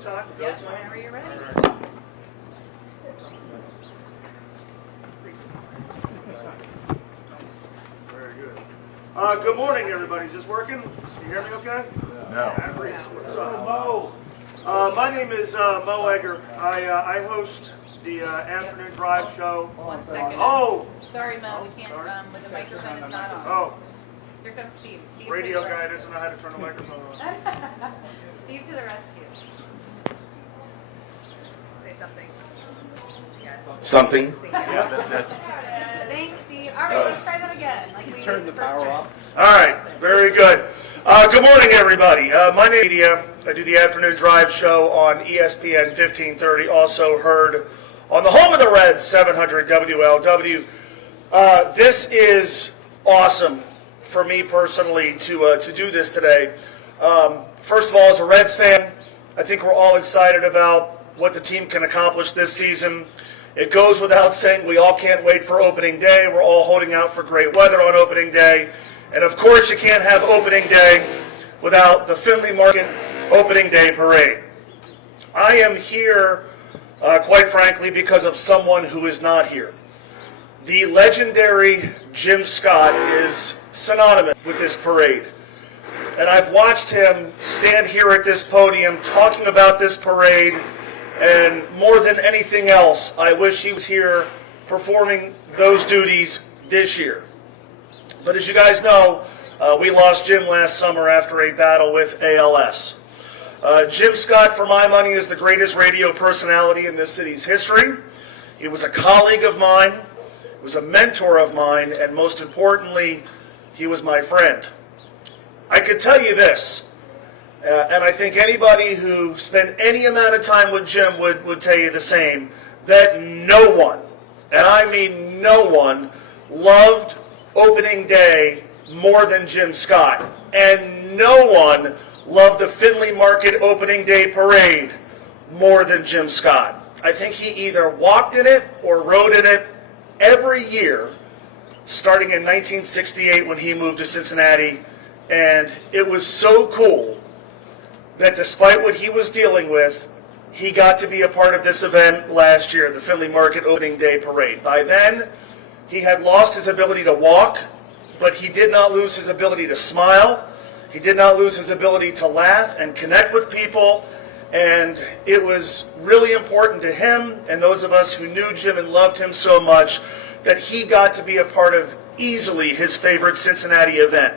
time? Yeah, whenever you're ready. All right. Very good. Good morning, everybody. Is this working? Can you hear me okay? No. What's up? Mo. My name is Mo Egger. I host the afternoon drive show. 1 second. Oh! Sorry, Mel, we can't, with the microphone is not on. Oh, Here comes Steve. Steve radio to the guy doesn't know how to turn the microphone on. Steve to the rescue. Say something. Yeah. Something. Yeah, that's it. Thanks, Steve. All right, let's try that again. Like we Turn the power off. All right, very good. Good morning, everybody. My name is Media. I do the afternoon drive show on ESPN 1530, also heard on the home of the Reds, 700 WLW. This is awesome for me personally to do this today. First of all, as a Reds fan, I think we're all excited about what the team can accomplish this season. It goes without saying we all can't wait for opening day. We're all holding out for great weather on opening day. And of course, you can't have opening day without the Findlay Market opening day parade. I am here, quite frankly, because of someone who is not here. The legendary Jim Scott is synonymous with this parade. And I've watched him stand here at this podium talking about this parade, and more than anything else, I wish he was here performing those duties this year. But as you guys know, we lost Jim last summer after a battle with ALS. Jim Scott, for my money, is the greatest radio personality in this city's history. He was a colleague of mine, was a mentor of mine, and most importantly, he was my friend. I could tell you this, and I think anybody who spent any amount of time with Jim would tell you the same, that no one, and I mean no one, loved opening day more than Jim Scott. And no one loved the Findlay Market opening day parade more than Jim Scott. I think he either walked in it or rode in it every year, starting in 1968 when he moved to Cincinnati. And it was so cool that despite what he was dealing with, he got to be a part of this event last year, the Findlay Market opening day parade. By then, he had lost his ability to walk, but he did not lose his ability to smile. He did not lose his ability to laugh and connect with people. And it was really important to him and those of us who knew Jim and loved him so much that he got to be a part of easily his favorite Cincinnati event.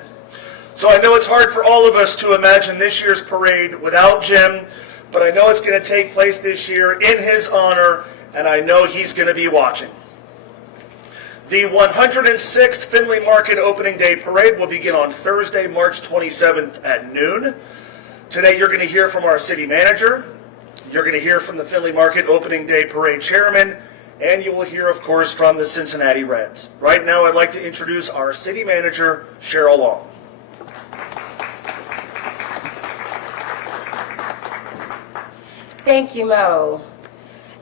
So I know it's hard for all of us to imagine this year's parade without Jim, but I know it's going to take place this year in his honor, and I know he's going to be watching. The 106th Findlay Market Opening Day Parade will begin on Thursday, March 27th at noon. Today you're going to hear from our city manager, you're going to hear from the Findlay Market Opening Day Parade chairman, and you will hear, of course, from the Cincinnati Reds. Right now I'd like to introduce our city manager, Cheryl Long. Thank you, Mo.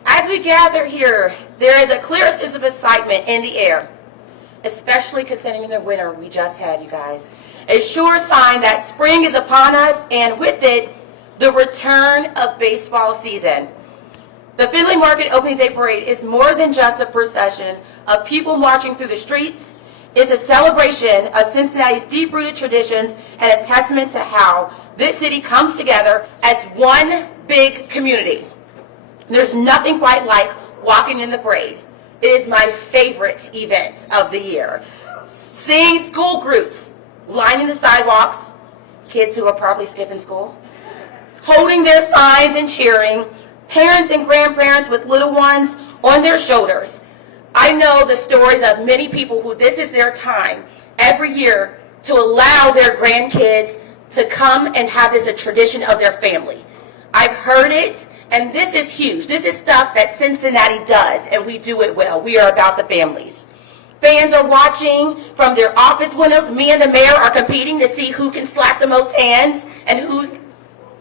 As we gather here, there is a clear sense of excitement in the air, especially considering the winter we just had, you guys. A sure sign that spring is upon us, and with it, the return of baseball season. The Findlay Market Opening Day Parade is more than just a procession of people marching through the streets. It's a celebration of Cincinnati's deep-rooted traditions and a testament to how this city comes together as one big community. There's nothing quite like walking in the parade. It is my favorite event of the year. Seeing school groups lining the sidewalks, kids who are probably skipping school, holding their signs and cheering, parents and grandparents with little ones on their shoulders. I know the stories of many people who this is their time every year to allow their grandkids to come and have this a tradition of their family. I've heard it, and this is huge. This is stuff that Cincinnati does, and we do it well. We are about the families. Fans are watching from their office windows. Me and the mayor are competing to see who can slap the most hands and who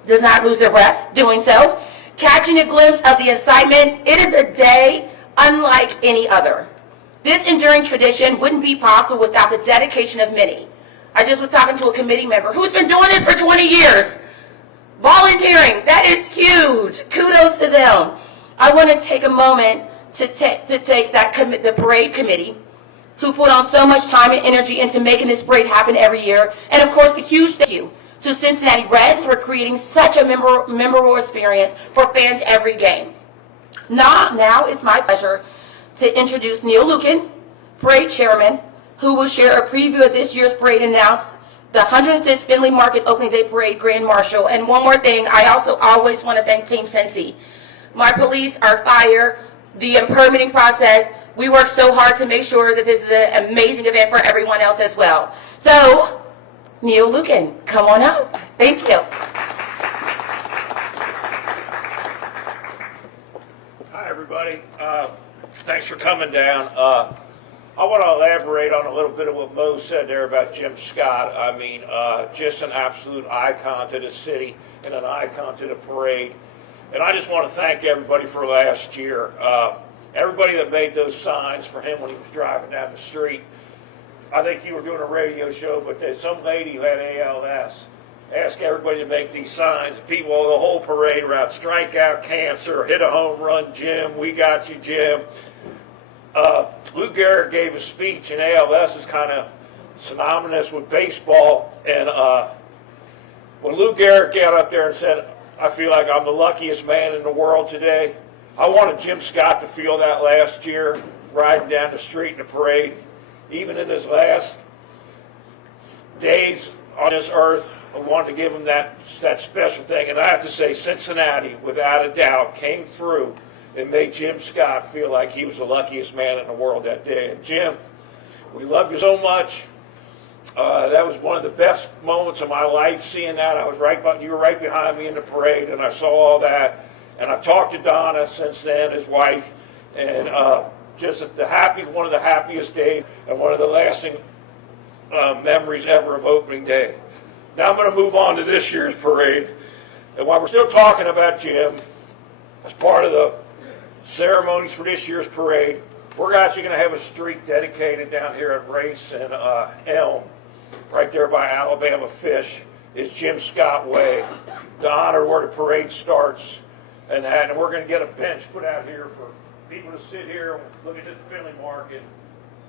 does not lose their breath doing so. Catching a glimpse of the excitement, it is a day unlike any other. This enduring tradition wouldn't be possible without the dedication of many. I just was talking to a committee member who's been doing this for 20 years. Volunteering, that is huge. Kudos to them. I want to take a moment to thank the parade committee, who put on so much time and energy into making this parade happen every year. And of course, a huge thank you to Cincinnati Reds for creating such a memorable experience for fans every game. Now it's my pleasure to introduce Neil Lucan, parade chairman, who will share a preview of this year's parade and announce the 106th Findlay Market Opening Day Parade Grand Marshal. And one more thing, I also always want to thank Team Cincy. My police, our fire, the permitting process, we work so hard to make sure that this is an amazing event for everyone else as well. So, Neil Lucan, come on up. Thank you. Hi, everybody. Thanks for coming down. I want to elaborate on a little bit of what Mo said there about Jim Scott. I mean, just an absolute icon to the city and an icon to the parade. And I just want to thank everybody for last year. Everybody that made those signs for him when he was driving down the street. I think you were doing a radio show, but there's some lady who had ALS asked everybody to make these signs. People, the whole parade route, strike out cancer, hit a home run, Jim, we got you, Jim. Lou Gehrig gave a speech, and ALS is kind of synonymous with baseball. And when Lou Gehrig got up there and said, I feel like I'm the luckiest man in the world today, I wanted Jim Scott to feel that last year, riding down the street in the parade. Even in his last days on this earth, I wanted to give him that special thing. And I have to say, Cincinnati, without a doubt, came through and made Jim Scott feel like he was the luckiest man in the world that day. And Jim, we love you so much. That was one of the best moments of my life, seeing that. You were right behind me in the parade, and I saw all that. And I've talked to Donna since then, his wife, and just one of the happiest days and one of the lasting memories ever of opening day. Now I'm going to move on to this year's parade. And while we're still talking about Jim, as part of the ceremonies for this year's parade, we're actually going to have a street dedicated down here at Race and Elm, right there by Alabama Fish, is Jim Scott Way, to honor where the parade starts and that. And we're going to get a bench put out here for people to sit here and look at the Findlay Market,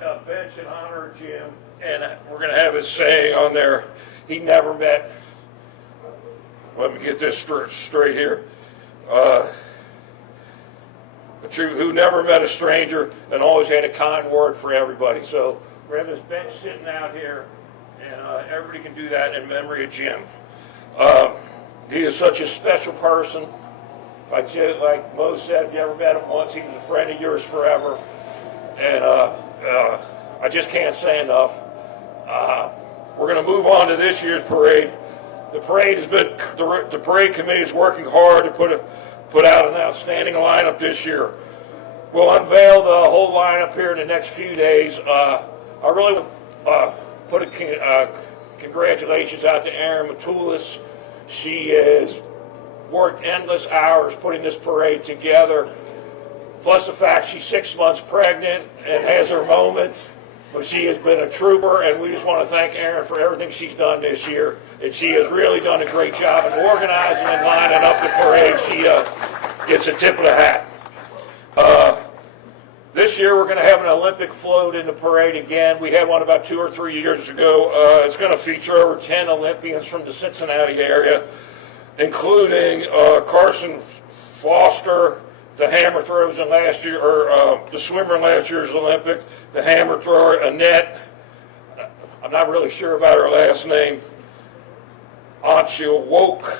a bench in honor of Jim. And we're going to have it saying on there, he never met, let me get this straight here, who never met a stranger and always had a kind word for everybody. So we have this bench sitting out here, and everybody can do that in memory of Jim. He is such a special person. Like Mo said, if you ever met him once, he was a friend of yours forever. And I just can't say enough. We're going to move on to this year's parade. The parade committee is working hard to put out an outstanding lineup this year. We'll unveil the whole lineup here in the next few days. I really want to put a congratulations out to Erin Matulis. She has worked endless hours putting this parade together, plus the fact she's 6 months pregnant and has her moments. But she has been a trooper, and we just want to thank Erin for everything she's done this year. And she has really done a great job in organizing and lining up the parade. She gets a tip of the hat. This year we're going to have an Olympic float in the parade again. We had one about 2 or 3 years ago. It's going to feature over 10 Olympians from the Cincinnati area, including Carson Foster, the hammer throws in last year, or the swimmer in last year's Olympic, the hammer thrower, Annette, I'm not really sure about her last name, Anchil Woke,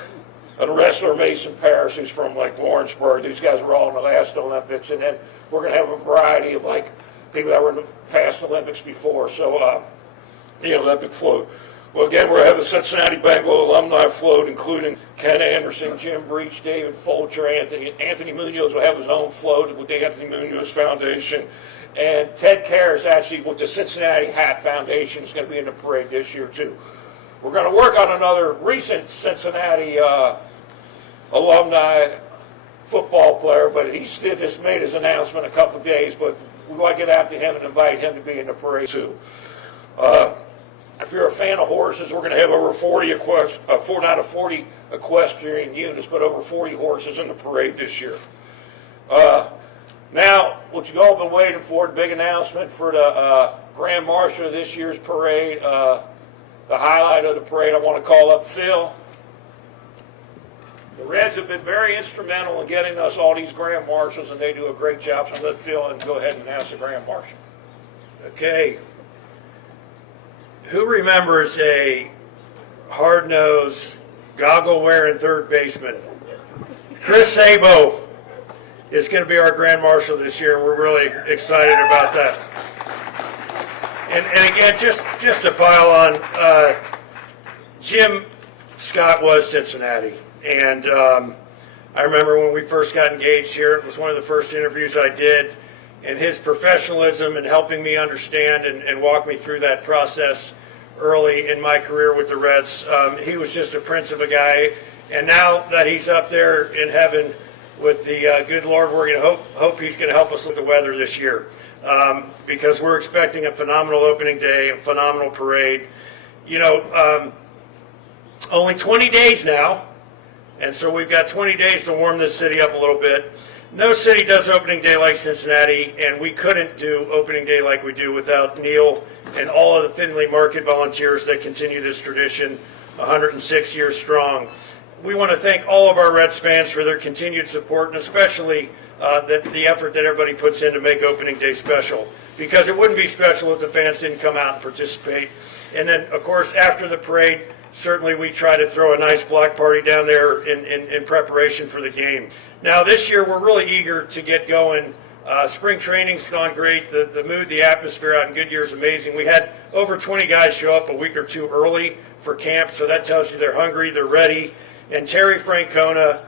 and wrestler Mason Parrish, who's from like Lawrenceburg. These guys were all in the last Olympics, and then we're going to have a variety of like people that were in the past Olympics before. So the Olympic float. Well, again, we're going to have a Cincinnati Bengal alumni float, including Ken Anderson, Jim Breach, David Fulcher, Anthony Munoz will have his own float with the Anthony Munoz Foundation. And Ted Karras, actually, with the Cincinnati Hat Foundation, is going to be in the parade this year, too. We're going to work on another recent Cincinnati alumni football player, but he just made his announcement a couple of days, but we'd like to get out to him and invite him to be in the parade, too. if you're a fan of horses, we're going to have over 40 equestrian units, but over 40 horses in the parade this year. Now, what you've all been waiting for, the big announcement for the Grand Marshal of this year's parade, the highlight of the parade, I want to call up Phil. The Reds have been very instrumental in getting us all these Grand Marshals, and they do a great job. So let Phil and go ahead and announce the Grand Marshal. Okay. Who remembers a hard-nosed, goggle-wearing third baseman? Chris Sabo is going to be our Grand Marshal this year, and we're really excited about that. And again, just to pile on, Jim Scott was Cincinnati. And I remember when we first got engaged here, it was one of the first interviews I did, and his professionalism and helping me understand and walk me through that process early in my career with the Reds. He was just a prince of a guy, and now that he's up there in heaven with the good Lord, we're going to hope he's going to help us with the weather this year, because we're expecting a phenomenal opening day, a phenomenal parade. You know, only 20 days now, and so we've got 20 days to warm this city up a little bit. No city does opening day like Cincinnati, and we couldn't do opening day like we do without Neil and all of the Findlay market volunteers that continue this tradition, 106 years strong. We want to thank all of our Reds fans for their continued support, and especially the effort that everybody puts in to make opening day special, because it wouldn't be special if the fans didn't come out and participate. And then, of course, after the parade, certainly we try to throw a nice block party down there in preparation for the game. Now, this year, we're really eager to get going. Spring training's gone great. The mood, the atmosphere out in Goodyear is amazing. We had over 20 guys show up a week or two early for camp, so that tells you they're hungry, they're ready. And Terry Francona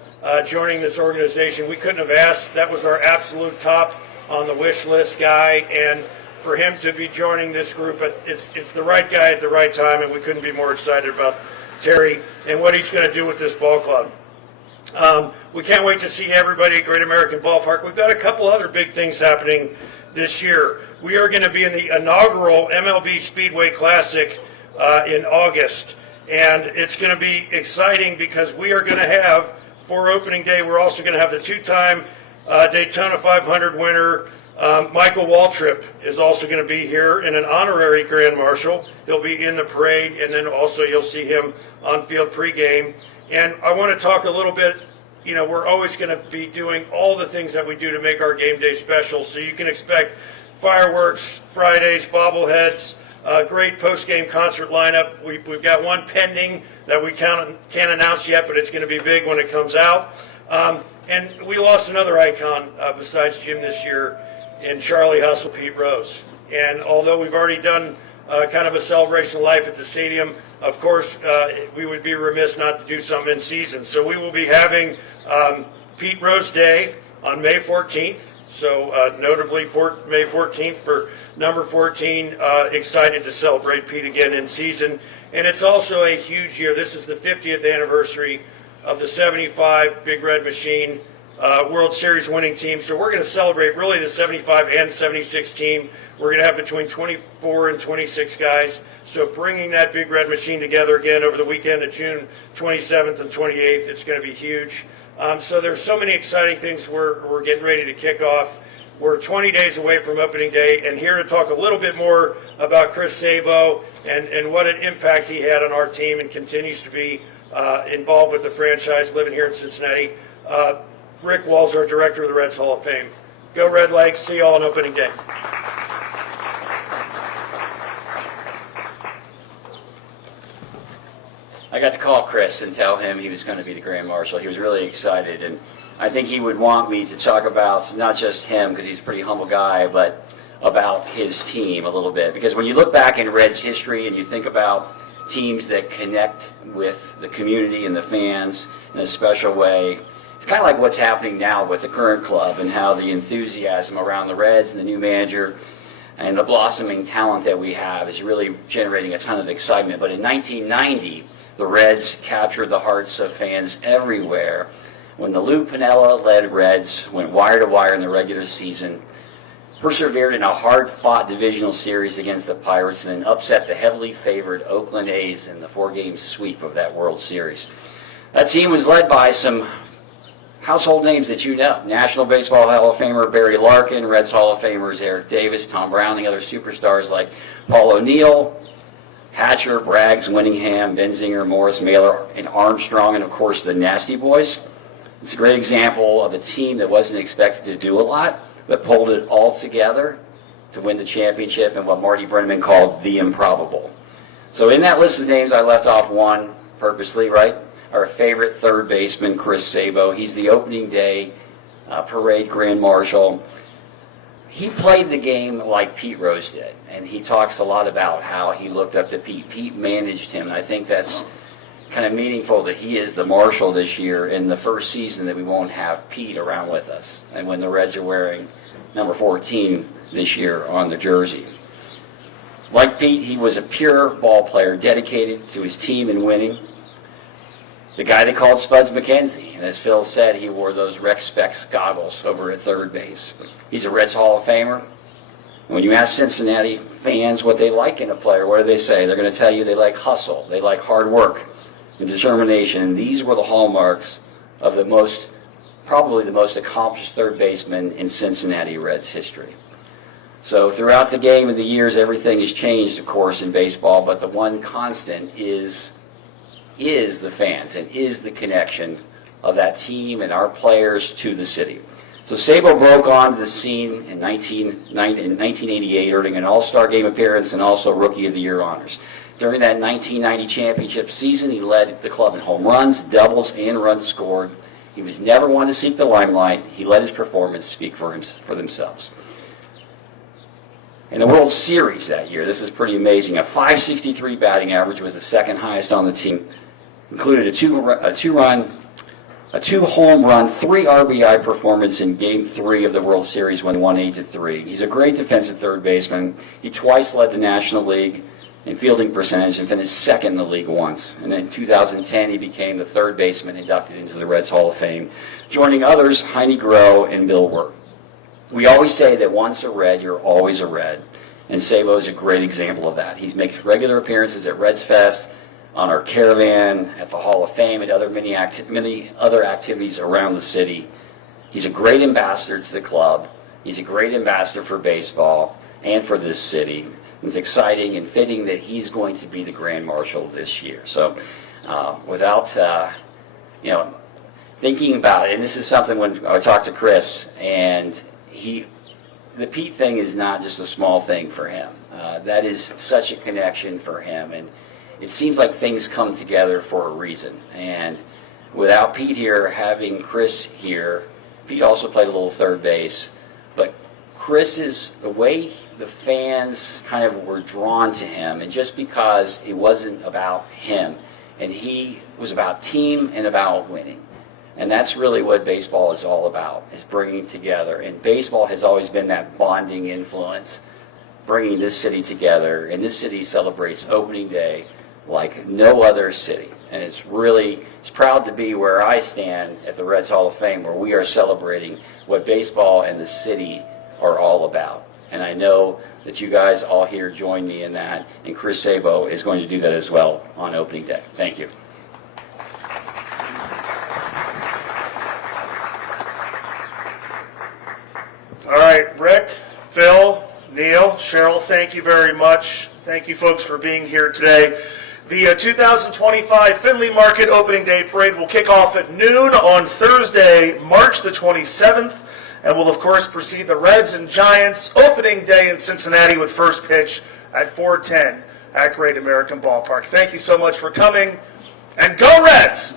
joining this organization, we couldn't have asked. That was our absolute top on the wish list guy, and for him to be joining this group, it's the right guy at the right time, and we couldn't be more excited about Terry and what he's going to do with this ball club. We can't wait to see everybody at Great American Ballpark. We've got a couple other big things happening this year. We are going to be in the inaugural MLB Speedway Classic in August, and it's going to be exciting because we are going to have, for opening day, we're also going to have the two-time Daytona 500 winner, Michael Waltrip is also going to be here in an honorary Grand Marshal. He'll be in the parade, and then also you'll see him on field pregame. And I want to talk a little bit, you know, we're always going to be doing all the things that we do to make our game day special. So you can expect fireworks, Fridays, bobbleheads, great post-game concert lineup. We've got one pending that we can't announce yet, but it's going to be big when it comes out. And we lost another icon besides Jim this year in Charlie Hustle, Pete Rose. And although we've already done kind of a celebration of life at the stadium, of course, we would be remiss not to do something in season. So we will be having Pete Rose Day on May 14th. So notably May 14th for number 14. Excited to celebrate Pete again in season. And it's also a huge year. This is the 50th anniversary of the 75 Big Red Machine World Series winning team. So we're going to celebrate really the 75 and 76 team. We're going to have between 24 and 26 guys. So bringing that Big Red Machine together again over the weekend of June 27th and 28th, it's going to be huge. So there's so many exciting things we're getting ready to kick off. We're 20 days away from opening day, and here to talk a little bit more about Chris Sabo and what an impact he had on our team and continues to be involved with the franchise living here in Cincinnati. Rick Walls, our director of the Reds Hall of Fame. Go Red Legs. See you all on opening day. I got to call Chris and tell him he was going to be the Grand Marshal. He was really excited, and I think he would want me to talk about not just him, because he's a pretty humble guy, but about his team a little bit. Because when you look back in Reds history and you think about teams that connect with the community and the fans in a special way, it's kind of like what's happening now with the current club and how the enthusiasm around the Reds and the new manager and the blossoming talent that we have is really generating a ton of excitement. But in 1990, the Reds captured the hearts of fans everywhere when the Lou Piniella-led Reds went wire to wire in the regular season, persevered in a hard-fought divisional series against the Pirates and then upset the heavily favored Oakland A's in the 4-game sweep of that World Series. That team was led by some household names that you know. National Baseball Hall of Famer Barry Larkin, Reds Hall of Famers Eric Davis, Tom Browning, other superstars like Paul O'Neill, Hatcher, Braggs, Winningham, Benzinger, Morris, Mailer, and Armstrong, and of course the Nasty Boys. It's a great example of a team that wasn't expected to do a lot, but pulled it all together to win the championship in what Marty Brennaman called the improbable. So in that list of names, I left off one purposely, right? Our favorite third baseman, Chris Sabo. He's the opening day parade grand marshal. He played the game like Pete Rose did, and he talks a lot about how he looked up to Pete. Pete managed him, and I think that's kind of meaningful that he is the marshal this year in the first season that we won't have Pete around with us, and when the Reds are wearing number 14 this year on the jersey. Like Pete, he was a pure ball player, dedicated to his team and winning. The guy they called Spuds McKenzie, and as Phil said, he wore those Rec Specs goggles over at third base. He's a Reds Hall of Famer. And when you ask Cincinnati fans what they like in a player, what do they say? They're going to tell you they like hustle, they like hard work and determination. And these were the hallmarks of probably the most accomplished third baseman in Cincinnati Reds history. So throughout the game and the years, everything has changed, of course, in baseball, but the one constant is the fans and is the connection of that team and our players to the city. So Sabo broke onto the scene in 1988, earning an All-Star Game appearance and also Rookie of the Year honors. During that 1990 championship season, he led the club in home runs, doubles, and runs scored. He was never one to seek the limelight. He let his performance speak for themselves. In the World Series that year, this is pretty amazing. A .563 batting average was the second highest on the team. Included a two home run, 3 RBI performance in Game 3 of the World Series when won 8-3. He's a great defensive third baseman. He twice led the National League in fielding percentage and finished second in the league once. And in 2010, he became the third baseman inducted into the Reds Hall of Fame, joining others, Heine Groh and Bill Wirt. We always say that once a Red, you're always a Red. And Sabo is a great example of that. He makes regular appearances at Reds Fest, on our caravan, at the Hall of Fame, and many other activities around the city. He's a great ambassador to the club. He's a great ambassador for baseball and for this city. It's exciting and fitting that he's going to be the Grand Marshal this year. So without, thinking about it, and this is something when I talked to Chris, and the Pete thing is not just a small thing for him. That is such a connection for him, and it seems like things come together for a reason. And without Pete here, having Chris here, Pete also played a little third base, but Chris is the way the fans kind of were drawn to him, and just because it wasn't about him, and he was about team and about winning. And that's really what baseball is all about, is bringing together. And baseball has always been that bonding influence, bringing this city together. And this city celebrates opening day like no other city. And it's proud to be where I stand at the Reds Hall of Fame, where we are celebrating what baseball and the city are all about. And I know that you guys all here join me in that, and Chris Sabo is going to do that as well on opening day. Thank you. All right, Rick, Phil, Neil, Cheryl, thank you very much. Thank you folks for being here today. The 2025 Findlay Market Opening Day Parade will kick off at noon on Thursday, March the 27th, and will of course precede the Reds and Giants opening day in Cincinnati with first pitch at 4:10 at Great American Ballpark. Thank you so much for coming, and go Reds!